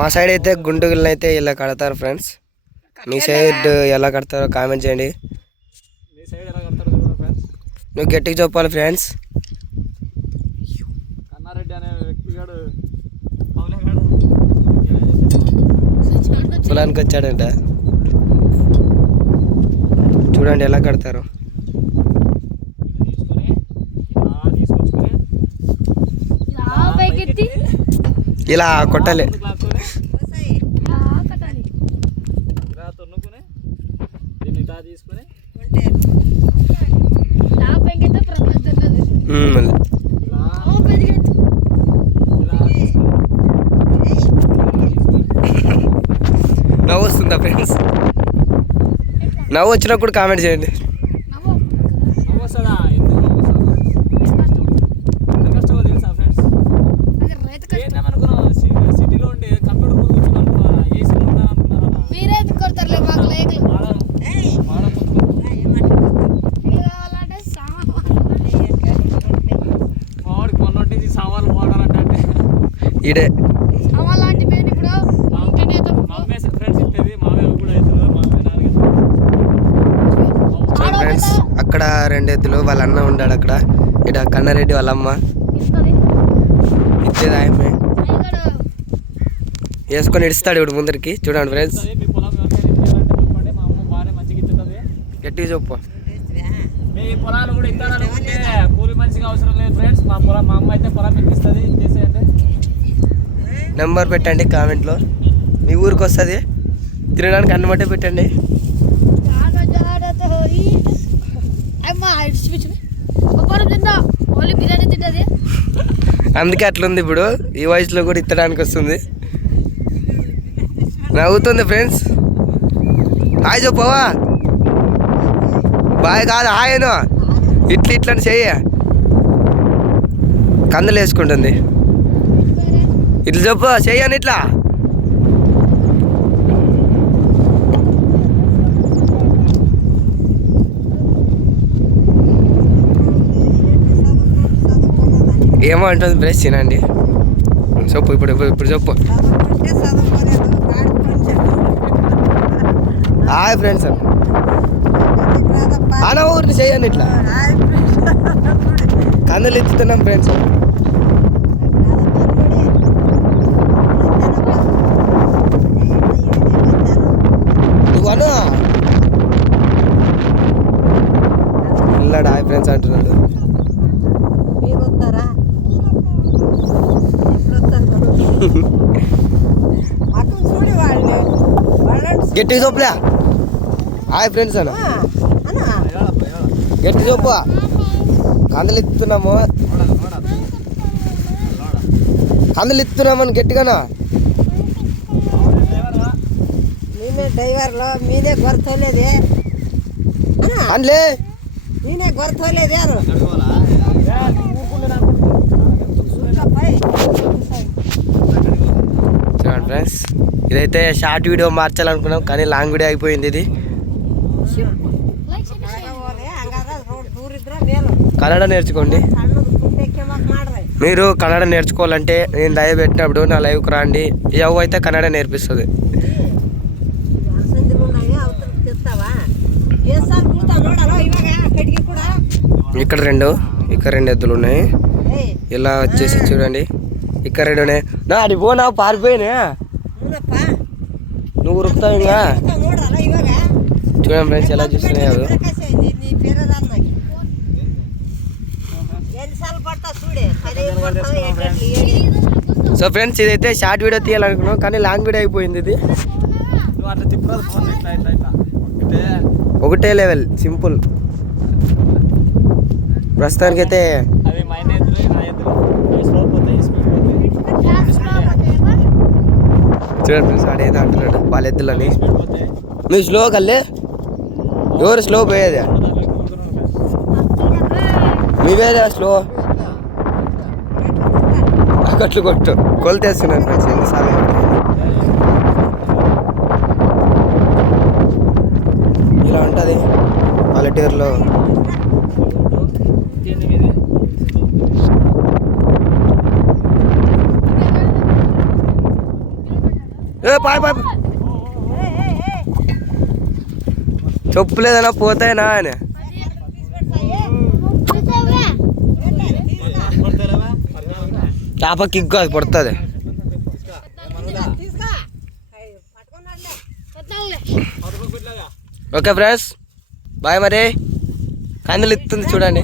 మా సైడ్ అయితే గుంటుగులను అయితే ఇలా కడతారు ఫ్రెండ్స్ మీ సైడ్ ఎలా కడతారో కామెంట్ చేయండి. మీ సైడ్ ఎలా కడతారు చూడండి ఫ్రెండ్స్ నువ్వు గట్టిగా చెప్పాలి ఫ్రెండ్స్ కన్నారెడ్డి అనే వ్యక్తి గాడు. అవులేగాడు పొలానికి వచ్చాడంట. చూడండి ఎలా కడతారు. తీసుకొని ఇలా కట్టాలి ఇలా తొన్నుకొని దీన్ని ఇలా తీసుకొని నా పైకెత్తే ప్రపంచం ఉమ్, మళ్ళీ. ఇలా పెరిగెత్తు ఇలా తీసుకొని నవ్వు వస్తుందా ఫ్రెండ్స్ నవ్వు వచ్చినప్పుడు కామెంట్ చేయండి. చూడండి ఫ్రెండ్స్ అక్కడ రెండు ఎద్దులు వాళ్ళ అన్న ఉన్నాడు అక్కడ. ఇక్కడ కన్నారెడ్డి వాళ్ళ అమ్మ ఇస్తుంది ఇచ్చేది అయ్యగాడు. వేసుకొని ఇడుస్తాడు ఇప్పుడు ముందరికి. చూడండి ఫ్రెండ్స్ మంచిగా గట్టిగా చెప్పు. మీ పొలాలు కూడా ఇస్తారనుకుంటే కూలి మనిషికి అవసరం లేదు ఫ్రెండ్స్ మా పొలం మా అమ్మ అయితే పొలం ఇస్తుంది ఇచ్చేసేయండి. నెంబర్ పెట్టండి కామెంట్లో. మీ ఊరికి వస్తుంది. తినడానికి అన్నమాట పెట్టండి. అమ్మ ఓన్లీ బిర్యానీ అందుకే అట్లుంది ఇప్పుడు. ఈ వయసులో కూడా ఇత్తడానికి వస్తుంది. నవ్వుతుంది ఫ్రెండ్స్. హాయ్ చెప్పవా? బాయ్ కాదు హాయ్ ఇట్లా ఇట్లా చెయ్య. కందులు వేసుకుంటుంది. ఇట్లా చెప్పు చెయ్యను ఇట్లా. ఏమో అంటుంది ఫ్రెండ్స్ తినండి. చెప్పు ఇప్పుడు ఇప్పుడు ఇప్పుడు చెప్పు. Hi friends. ఆన ఊరిని చెయ్యను ఇట్లా. కందులు ఎత్తుతున్నాం ఫ్రెండ్స్ నువ్వు అను పిల్లాడు హాయ్ ఫ్రెండ్స్ అంటున్నాడు. గట్టిగా చెప్పులే హాయ్ ఫ్రెండ్స్ అను అన్నా. గట్టి చెప్పు కందులు ఎత్తుతున్నాము కందులు ఎత్తున్నామని గట్టిగానా? నేనే డ్రైవర్లో మీనే గొరతోలేదే అన్నా. అందులే నేనే చూడండి ఫ్రెండ్స్ ఇదైతే షార్ట్ వీడియో మార్చాలనుకున్నాం కానీ లాంగ్ వీడియో అయిపోయింది ఇది. కన్నడ నేర్చుకోండి. మీరు కన్నడ నేర్చుకోవాలంటే నేను లైవ్ పెట్టినప్పుడు నా లైవ్కి రాండి. ఎవైతే కన్నడ నేర్పిస్తుంది. ఇక్కడ రెండు ఇక్కడ రెండు ఎద్దులు ఉన్నాయి. ఇలా వచ్చేసి చూడండి. ఇక్కడ రెండు ఉన్నాయి. నా అది పోనా పారిపోయినా? నువ్వు రుక్తావు ఇంకా? చూడండి ఫ్రెండ్స్ ఎలా చూస్తున్నాయి సో ఫ్రెండ్స్ ఇదైతే షార్ట్ వీడియో తీయాలనుకున్నావు కానీ లాంగ్ వీడియో అయిపోయింది ఇది. ఒకటే లెవెల్ సింపుల్. ప్రస్తుతానికైతే అవి మైన ఎద్దులు నా స్లో పోతాయి స్పీడ్ చూడండి ఫ్రెండ్స్ ఆడేదో అంటున్నాడు వాళ్ళ ఎద్దులని మీరు స్లో కల్లే? ఎవరు స్లో పోయేది? మీవేదా స్లో కట్లు కొట్టు. కొలతేస్తున్నాను ఫ్రెండ్స్ ఎన్నిసార్లు. ఇలా ఉంటుంది. పల్లెటూరులో ఎనిమిది ఏ పాయ్ పాయ్. చెప్పులేదన్నా పోతాయినా అని. చేప కిక్కు అది పడుతుంది. ఓకే ఫ్రెండ్స్ బాయ్ మరి. కందులు ఇస్తుంది చూడండి.